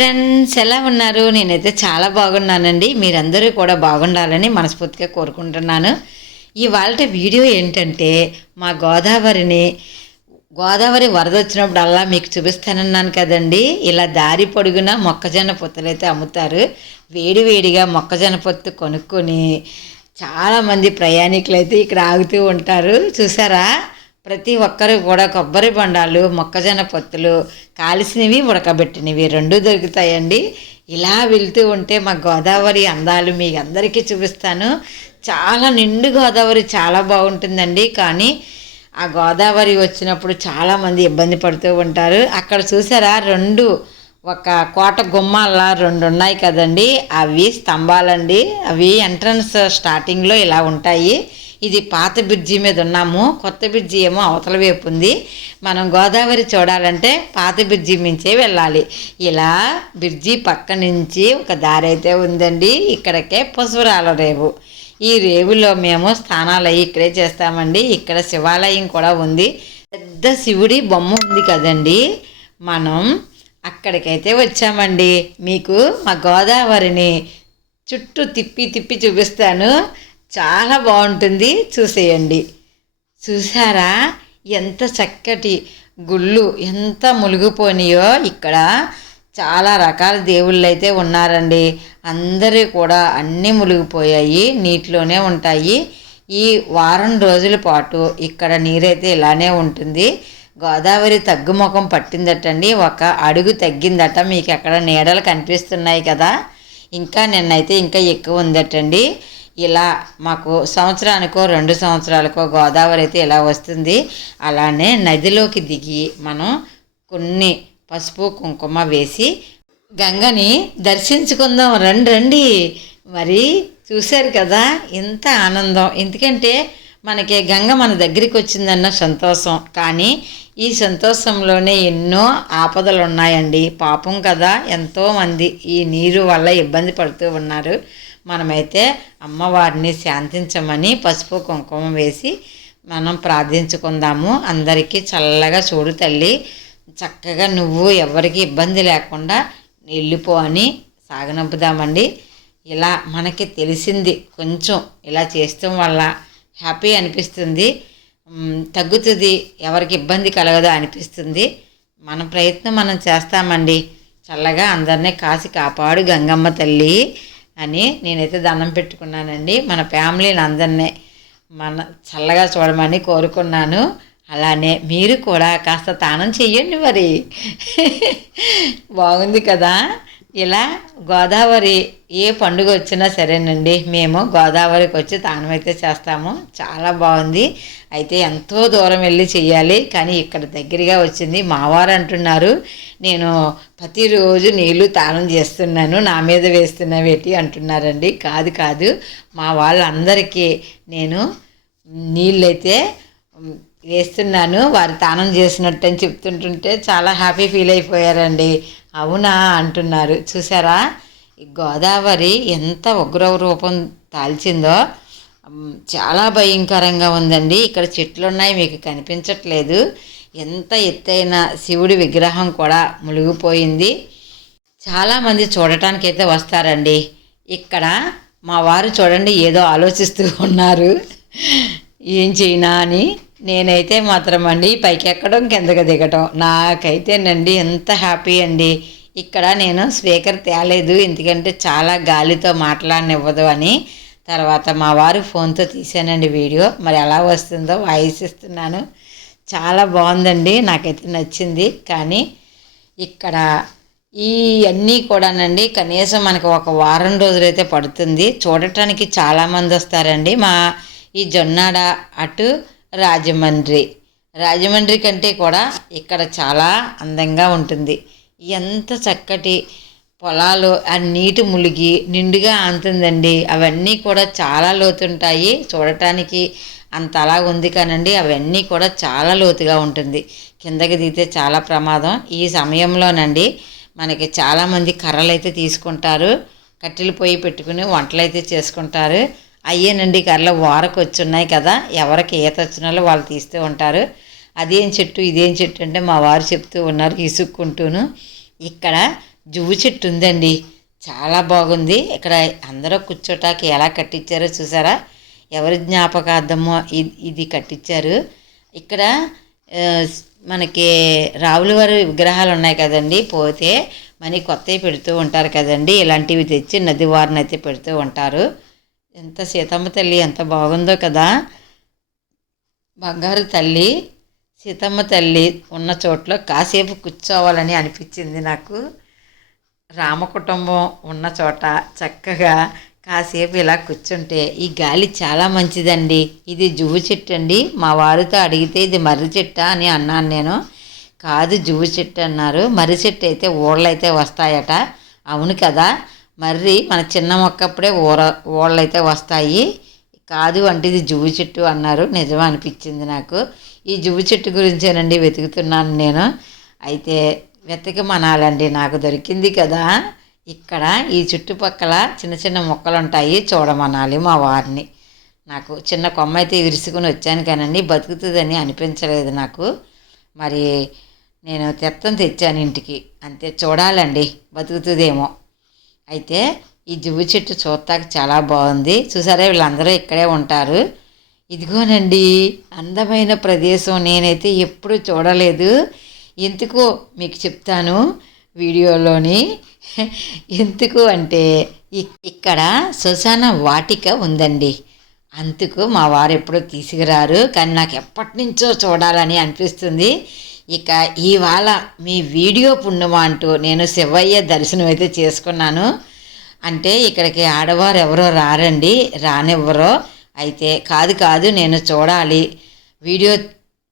Friends, ఎలా ఉన్నారు? నేనైతే చాలా బాగున్నానండి. మీరందరూ కూడా బాగుండాలని మనస్ఫూర్తిగా కోరుకుంటున్నాను. ఇవాళ వీడియో ఏంటంటే, మా గోదావరి వరద వచ్చినప్పుడల్లా మీకు చూపిస్తానన్నాను కదండి. ఇలా దారి పొడుగున మొక్కజొన్న పొత్తులైతే అమ్ముతారు. వేడివేడిగా మొక్కజొన్న పొత్తు కొనుక్కొని చాలామంది ప్రయాణికులు అయితే ఇక్కడ ఆగుతూ ఉంటారు. చూసారా, ప్రతి ఒక్కరు కూడా కొబ్బరి బొండాలు, మొక్కజొన్న పొత్తులు, కాల్చినవి ఉడకబెట్టినవి రెండూ దొరుకుతాయండి. ఇలా వెళ్తూ ఉంటే మా గోదావరి అందాలు మీకు అందరికీ చూపిస్తాను. చాలా నిండు గోదావరి చాలా బాగుంటుందండి. కానీ ఆ గోదావరి వచ్చినప్పుడు చాలామంది ఇబ్బంది పడుతూ ఉంటారు. అక్కడ చూసారా, ఒక కోట గుమ్మాల రెండు ఉన్నాయి కదండి, అవి స్తంభాలండి. అవి ఎంట్రన్స్ స్టార్టింగ్లో ఇలా ఉంటాయి. ఇది పాత బ్రిడ్జి మీద ఉన్నాము, కొత్త బ్రిడ్జి ఏమో అవతల వైపు ఉంది. మనం గోదావరి చూడాలంటే పాత బ్రిడ్జి మించే వెళ్ళాలి. ఇలా బ్రిడ్జి పక్క నుంచి ఒక దారి అయితే ఉందండి. ఇక్కడికే పశురాల రేవు. ఈ రేవులో మేము స్నానాలు అయ్యి ఇక్కడే చేస్తామండి. ఇక్కడ శివాలయం కూడా ఉంది. పెద్ద శివుడి బొమ్మ ఉంది కదండి. మనం అక్కడికైతే వచ్చామండి. మీకు మా గోదావరిని చుట్టూ తిప్పి తిప్పి చూపిస్తాను. చాలా బాగుంటుంది, చూసేయండి. చూసారా, ఎంత చక్కటి గుళ్ళు ఎంత మునిగిపోయినాయో. ఇక్కడ చాలా రకాల దేవుళ్ళు అయితే ఉన్నారండి. అందరూ కూడా అన్నీ మునిగిపోయాయి, నీటిలోనే ఉంటాయి. ఈ వారం రోజుల పాటు ఇక్కడ నీరైతే ఇలానే ఉంటుంది. గోదావరి తగ్గుముఖం పట్టిందటండి, ఒక అడుగు తగ్గిందట. మీకు అక్కడ నీడలు కనిపిస్తున్నాయి కదా. ఇంకా నిన్నైతే ఇంకా ఎక్కువ ఉందటండి. ఇలా మాకు సంవత్సరానికో 2 సంవత్సరాలకో గోదావరి అయితే ఇలా వస్తుంది. అలానే నదిలోకి దిగి మనం కొన్ని పసుపు కుంకుమ వేసి గంగని దర్శించుకుందాం. రండి. మరి చూశారు కదా, ఎంత ఆనందం. ఎందుకంటే మనకి గంగ మన దగ్గరికి వచ్చిందన్న సంతోషం. కానీ ఈ సంతోషంలోనే ఎన్నో ఆపదలు ఉన్నాయండి. పాపం కదా, ఎంతోమంది ఈ నీరు వల్ల ఇబ్బంది పడుతూ ఉన్నారు. మనమైతే అమ్మవారిని శాంతించమని పసుపు కుంకుమ వేసి మనం ప్రార్థించుకుందాము. అందరికీ చల్లగా చూడు తల్లి, చక్కగా నువ్వు ఎవరికి ఇబ్బంది లేకుండా వెళ్ళిపో అని సాగనంపుదామండి. ఇలా మనకి తెలిసింది కొంచెం ఇలా చేస్తాం వల్ల హ్యాపీ అనిపిస్తుంది, తగ్గుతుంది, ఎవరికి ఇబ్బంది కలగదు అనిపిస్తుంది. మన ప్రయత్నం మనం చేస్తామండి. చల్లగా అందరినీ కాసి కాపాడు గంగమ్మ తల్లి అని నేనైతే దండం పెట్టుకున్నానండి. మన ఫ్యామిలీని అందరినీ చల్లగా చూడమని కోరుకున్నాను. అలానే మీరు కూడా కాస్త తానం చెయ్యండి మరి. బాగుంది కదా. ఇలా గోదావరి ఏ పండుగ వచ్చినా సరేనండి, మేము గోదావరికి వచ్చి తానం అయితే చేస్తాము. చాలా బాగుంది. అయితే ఎంతో దూరం వెళ్ళి చెయ్యాలి, కానీ ఇక్కడ దగ్గరగా వచ్చింది. మావారు అంటున్నారు, నేను ప్రతిరోజు నీళ్లు తానం చేస్తున్నాను, నా మీద వేస్తున్నావేటి అంటున్నారండి. కాదు, మా వాళ్ళందరికీ నేను నీళ్ళైతే వేస్తున్నాను, వారు తానం చేసినట్టు అని చెప్తుంటుంటే చాలా హ్యాపీ ఫీల్ అయిపోయారండి. అవునా అంటున్నారు. చూసారా, ఈ గోదావరి ఎంత ఉగ్ర రూపం దాల్చిందో, చాలా భయంకరంగా ఉందండి. ఇక్కడ చెట్లు ఉన్నాయి, మీకు కనిపించట్లేదు. ఎంత ఎత్తైన శివుడి విగ్రహం కూడా మునిగిపోయింది. చాలామంది చూడటానికైతే వస్తారండి. ఇక్కడ మా వారు చూడండి ఏదో ఆలోచిస్తూ ఉన్నారు, ఏం చేయనా అని. నేనైతే మాత్రం అండి పైకి ఎక్కడం కిందకి దిగటం. నాకైతేనండి ఎంత హ్యాపీ అండి. ఇక్కడ నేను స్పీకర్ తేలేదు, ఎందుకంటే చాలా గాలితో మాట్లాడనివ్వదు అని. తర్వాత మా వారు ఫోన్తో తీసానండి వీడియో. మరి ఎలా వస్తుందో వాయిస్ ఇస్తున్నాను. చాలా బాగుందండి, నాకైతే నచ్చింది. కానీ ఇక్కడ ఈ అన్నీ కూడానండి కనీసం మనకు ఒక వారం రోజులైతే పడుతుంది. చూడటానికి చాలామంది వస్తారండి. ఈ జొన్నాడ అటు రాజమండ్రి కంటే కూడా ఇక్కడ చాలా అందంగా ఉంటుంది. ఎంత చక్కటి పొలాలు, ఆ నీటి ములిగి నిండుగా ఆంతుందండి. అవన్నీ కూడా చాలా లోతుంటాయి. చూడటానికి అంత అలా ఉంది కానండి, అవన్నీ కూడా చాలా లోతుగా ఉంటుంది. కిందకి దిగితే చాలా ప్రమాదం. ఈ సమయంలోనండి మనకి చాలామంది కర్రలు అయితే తీసుకుంటారు, కట్టెలు పొయ్యి పెట్టుకుని వంటలు అయితే చేసుకుంటారు. అయ్యేనండి కర్రలు వారకు వచ్చున్నాయి కదా, ఎవరికి ఈత వచ్చిన వాళ్ళు తీస్తూ ఉంటారు. అదేం చెట్టు ఇదేం చెట్టు అంటే మా వారు చెప్తూ ఉన్నారు ఇసుక్కుంటూను. ఇక్కడ జువ్వు చెట్టు ఉందండి, చాలా బాగుంది. ఇక్కడ అందరూ కూర్చోటానికి ఎలా కట్టించారో చూసారా, ఎవరి జ్ఞాపకార్థమో ఇది కట్టించారు. ఇక్కడ మనకి రావుల వారి విగ్రహాలు ఉన్నాయి కదండి, పోతే మనీ కొత్తవి పెడుతూ ఉంటారు కదండి, ఇలాంటివి తెచ్చి నది వారిని అయితే పెడుతూ ఉంటారు. ఎంత సీతమ్మ తల్లి ఎంత బాగుందో కదా, బంగారు తల్లి సీతమ్మ తల్లి ఉన్న చోట్ల కాసేపు కూర్చోవాలని అనిపించింది నాకు. రామ కుటుంబం ఉన్న చోట చక్కగా కాసేపు ఇలా కూర్చుంటే ఈ గాలి చాలా మంచిదండి. ఇది జువ్వు చెట్టు అండి. మా వారితో అడిగితే ఇది మర్రి చెట్టా అని అన్నాను నేను. కాదు జువ్వు చెట్టు అన్నారు. మర్రి చెట్టు అయితే ఊళ్ళో అయితే వస్తాయట. అవును కదా, మర్రి మన చిన్న మొక్కప్పుడే ఊళ్ళో అయితే వస్తాయి. కాదు అంటే ఇది జువ్వు చెట్టు అన్నారు. నిజం అనిపించింది నాకు. ఈ జువ్వు చెట్టు గురించేనండి వెతుకుతున్నాను నేను. అయితే వెతకమనాలండి, నాకు దొరికింది కదా. ఇక్కడ ఈ చుట్టుపక్కల చిన్న చిన్న మొక్కలు ఉంటాయి, చూడమనాలి మా వారిని. నాకు చిన్న కొమ్మ అయితే విరుసుకుని వచ్చాను కానండి, బతుకుతుందని అనిపించలేదు నాకు. మరి నేను తెచ్చాను ఇంటికి, అంతే. చూడాలండి బతుకుతుందేమో. అయితే ఈ జువ్వు చెట్టు చూస్తాక చాలా బాగుంది. చూసారా, వీళ్ళందరూ ఇక్కడే ఉంటారు. ఇదిగోనండి అందమైన ప్రదేశం, నేనైతే ఎప్పుడు చూడలేదు. ఎందుకో మీకు చెప్తాను వీడియోలోని. ఎందుకు అంటే ఇక్కడ శ్మశాన వాటిక ఉందండి, అందుకు మా వారు ఎప్పుడూ తీసుకురారు, కానీ నాకు ఎప్పటి నుంచో చూడాలని అనిపిస్తుంది. ఇక ఇవాళ మీ వీడియో పుణ్యమా అంటూ నేను శివయ్య దర్శనం అయితే చేసుకున్నాను. అంటే ఇక్కడికి ఆడవారు ఎవరో రారండి, రానివ్వరో. అయితే కాదు నేను చూడాలి, వీడియో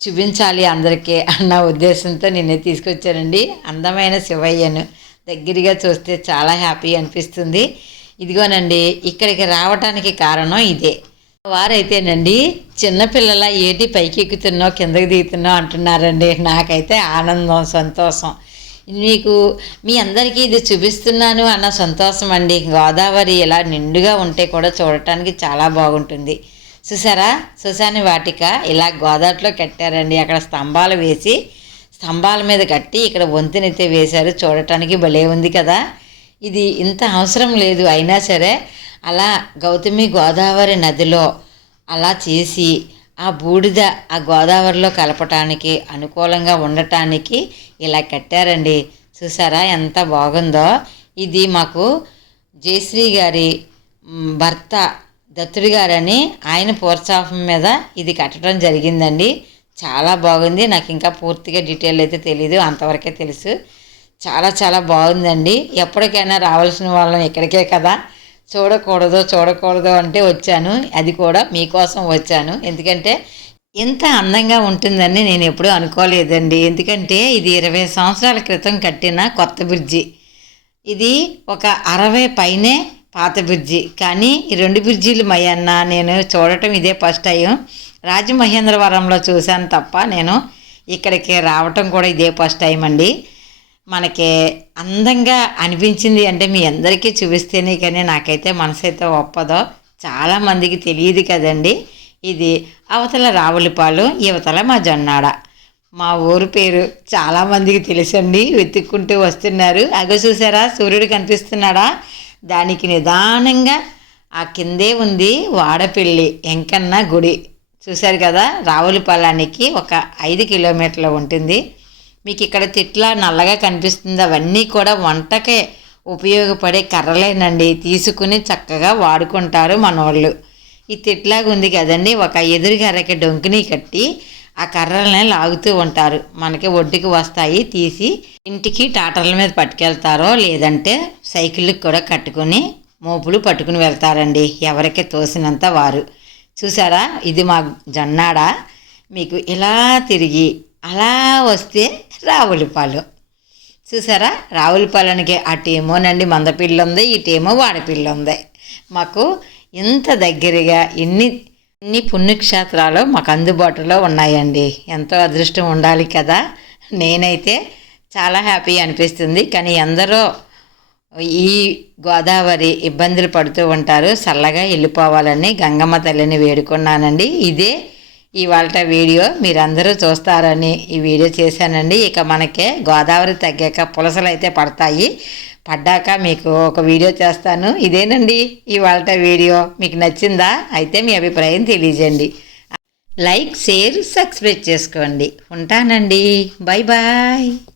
చూపించాలి అందరికీ అన్న ఉద్దేశంతో నేనే తీసుకొచ్చానండి. అందమైన శివయ్యను దగ్గరగా చూస్తే చాలా హ్యాపీ అనిపిస్తుంది. ఇదిగోనండి ఇక్కడికి రావడానికి కారణం ఇదే. వారైతేనండి చిన్నపిల్లల ఏటి పైకి ఎక్కుతున్నావు కిందకి దిగుతున్నావు అంటున్నారండి. నాకైతే ఆనందం, సంతోషం. మీకు మీ అందరికీ ఇది చూపిస్తున్నాను అన్న సంతోషం అండి. గోదావరి ఇలా నిండుగా ఉంటే కూడా చూడటానికి చాలా బాగుంటుంది. చూసారా, శ్మశాన వాటిక ఇలా గోదావరిలో కట్టారండి. అక్కడ స్తంభాలు వేసి స్తంభాల మీద కట్టి ఇక్కడ వంతెనైతే వేశారు. చూడటానికి భలే ఉంది కదా. ఇది ఇంత అవసరం లేదు, అయినా సరే అలా గౌతమి గోదావరి నదిలో అలా చేసి ఆ బూడిద ఆ గోదావరిలో కలపటానికి అనుకూలంగా ఉండటానికి ఇలా కట్టారండి. చూసారా ఎంత బాగుందో. ఇది మాకు జయశ్రీ గారి భర్త దత్తుడి గారని ఆయన ప్రోత్సాహం మీద ఇది కట్టడం జరిగిందండి. చాలా బాగుంది. నాకు ఇంకా పూర్తిగా డీటెయిల్ అయితే తెలీదు, అంతవరకే తెలుసు. చాలా చాలా బాగుందండి. ఎప్పటికైనా రావాల్సిన వాళ్ళం ఇక్కడికే కదా. చూడకూడదు అంటే వచ్చాను, అది కూడా మీకోసం వచ్చాను. ఎందుకంటే ఎంత అందంగా ఉంటుందని నేను ఎప్పుడూ అనుకోలేదండి. ఎందుకంటే ఇది 20 సంవత్సరాల క్రితం కట్టిన కొత్త బ్రిడ్జి. ఇది ఒక 60 పైనే పాత బ్రిడ్జి. కానీ ఈ 2 బ్రిడ్జీలు మయన్న నేను చూడటం ఇదే ఫస్ట్ టైం. రాజమహేంద్రవరంలో చూశాను తప్ప నేను ఇక్కడికి రావటం కూడా ఇదే ఫస్ట్ టైం అండి. మనకి అందంగా అనిపించింది అంటే మీ అందరికీ చూపిస్తేనే కానీ నాకైతే మనసు అయితే ఒప్పదో. చాలామందికి తెలియదు కదండి. ఇది అవతల రావులపాలెం, యువతల మా జొన్నాడ. మా ఊరు పేరు చాలామందికి తెలుసండి, వెతుక్కుంటూ వస్తున్నారు. అగో చూసారా సూర్యుడు కనిపిస్తున్నాడా, దానికి నిదానంగా ఆ కిందే ఉంది వాడపల్లి వెంకన్న గుడి. చూశారు కదా, రావులపాలెనికి ఒక 5 కిలోమీటర్లు ఉంటుంది. మీకు ఇక్కడ తిట్ల నల్లగా కనిపిస్తుంది, అవన్నీ కూడా వంటకే ఉపయోగపడే కర్రలేనండి. తీసుకుని చక్కగా వాడుకుంటారు మనోళ్ళు. ఈ తిట్లాగా ఉంది కదండి, ఒక ఎదురుగర్రకి డొంకిని కట్టి ఆ కర్రలనే లాగుతూ ఉంటారు. మనకి ఒడ్డుకి వస్తాయి, తీసి ఇంటికి టాటర్ల మీద పట్టుకెళ్తారో లేదంటే సైకిళ్ళకి కూడా కట్టుకుని మోపులు పట్టుకుని వెళ్తారండి, ఎవరికి తోసినంత వారు. చూసారా, ఇది మా జొన్నాడ. మీకు ఇలా తిరిగి అలా వస్తే రావులపాలెం. చూసారా, రావులపాలెనికి అటేమోనండి మందపిల్లి ఉంది, ఇటేమో వాడపిల్లి ఉంది. మాకు ఇంత దగ్గరగా ఇన్ని పుణ్యక్షేత్రాలు మాకు అందుబాటులో ఉన్నాయండి. ఎంతో అదృష్టం ఉండాలి కదా. నేనైతే చాలా హ్యాపీ అనిపిస్తుంది. కానీ ఎందరో ఈ గోదావరి ఇబ్బందులు పడుతూ ఉంటారు. చల్లగా వెళ్ళిపోవాలని గంగమ్మ తల్లిని వేడుకున్నానండి. ఇదే ఇవాళ వీడియో మీరందరూ చూస్తారని ఈ వీడియో చేశానండి. ఇక మనకే గోదావరి తగ్గాక పులసలు అయితే పడతాయి. పడ్డాక మీకు ఒక వీడియో చేస్తాను. ఇదేనండి ఇవాళ వీడియో. మీకు నచ్చిందా? అయితే మీ అభిప్రాయం తెలియజేయండి. లైక్, షేర్, సబ్స్క్రైబ్ చేసుకోండి. ఉంటానండి. Bye bye.